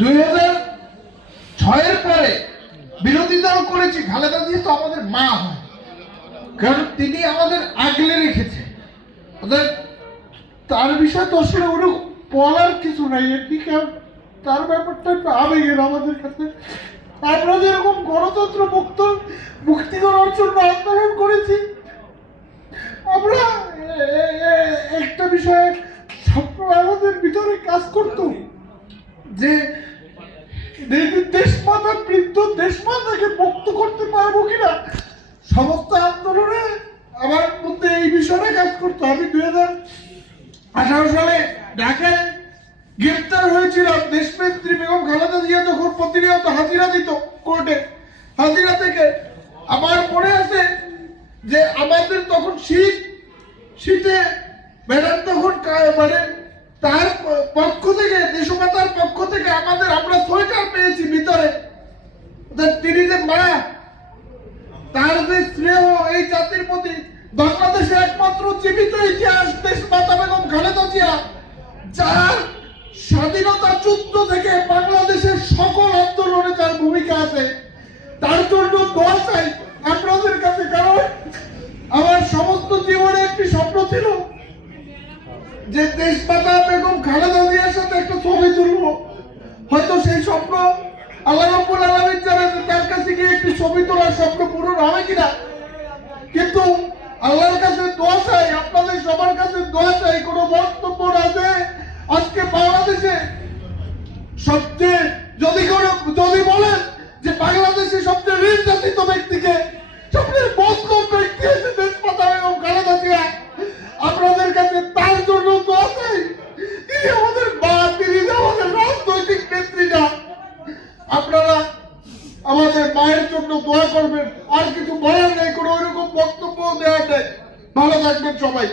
দুই হাজার ছয়ের পরে বিরোধিতাও করেছি, খালেদা জিয়া তো আমাদের মা হয়। কারণ তিনি আমাদের আগলে রেখেছে। তার বিষয়ে তো আসলে ওরকম বলার কিছু নাই কি তার ব্যাপারটা একটু আবেগের আমাদের কাছে। আমরা যেরকম গণতন্ত্র মুক্ত, মুক্তি করার জন্য আন্দোলন করেছি, আমরা একটা বিষয়ে স্বপ্ন আমাদের ভিতরে কাজ করতো যে দেশমাতা বৃদ্ধ দেশমাতাকে মুক্ত করতে পারব কিনা? সমস্ত আন্দোলনে আমার মধ্যে এই বিষয়টা কাজ করতো। আমি দুই হাজার আঠারো সালে ঢাকায় গ্রেপ্তার হয়েছিলাম। দেশনেত্রী বেগম খালেদা জিয়া যখন প্রতিনিয়ত হাজিরা দিত কোর্টে, হাজিরা থেকে আমার মনে আছে যে আমাদের তখন শীত, শীতে ম্যাডাম তখন মানে তার পক্ষ থেকে থেকে আমাদের, আমরা সোয়েটার পেয়েছি ভিতরে। তিনি যে মা তার যে স্নেহ, এই জাতির প্রতি বাংলাদেশের একমাত্র জীবিত ইতিহাস, দেশ মাতা বেগম খালেদা জিয়া, যার স্বাধীনতা যুদ্ধ থেকে বাংলাদেশের সকল আন্দোলনে তার ভূমিকা আছে। তার জন্য দোয়া চাই আপনাদের কাছে, কারণ আমার সমস্ত জীবনে একটি স্বপ্ন ছিল যে দেশ মাতা বেগম খালেদা জিয়ার সাথে একটা ছবি তুলবো। আল্লাহ রব্বুল আলামিন যারা তার কাছে গিয়ে একটি ছবি তোলার স্বপ্ন পূরণ হবে কিনা কিন্তু আল্লাহর কাছে দোয়া চাই আপনাদের সবার কাছে দোয়া চাই কোনো বক্তব্য না যে আজকে বাংলাদেশে সবচেয়ে যদি কোনো যদি বলেন যে বাংলাদেশে সবচেয়ে নির্যাতিত ব্যক্তিকে সবচেয়ে মজলুম ব্যক্তি হচ্ছে দেশপাতা এবং খালেদা জিয়া আপনাদের কাছে তার জন্য দোয়া চাই তিনি আমাদের মা তিনি আমাদের রাজনৈতিক নেত্রীরা আপনারা আমাদের জন্য দোয়া করবেন। আর কিছু বলার নেই, কোনো ওইরকম বক্তব্য দেওয়া নেই। ভালো থাকবেন সবাই।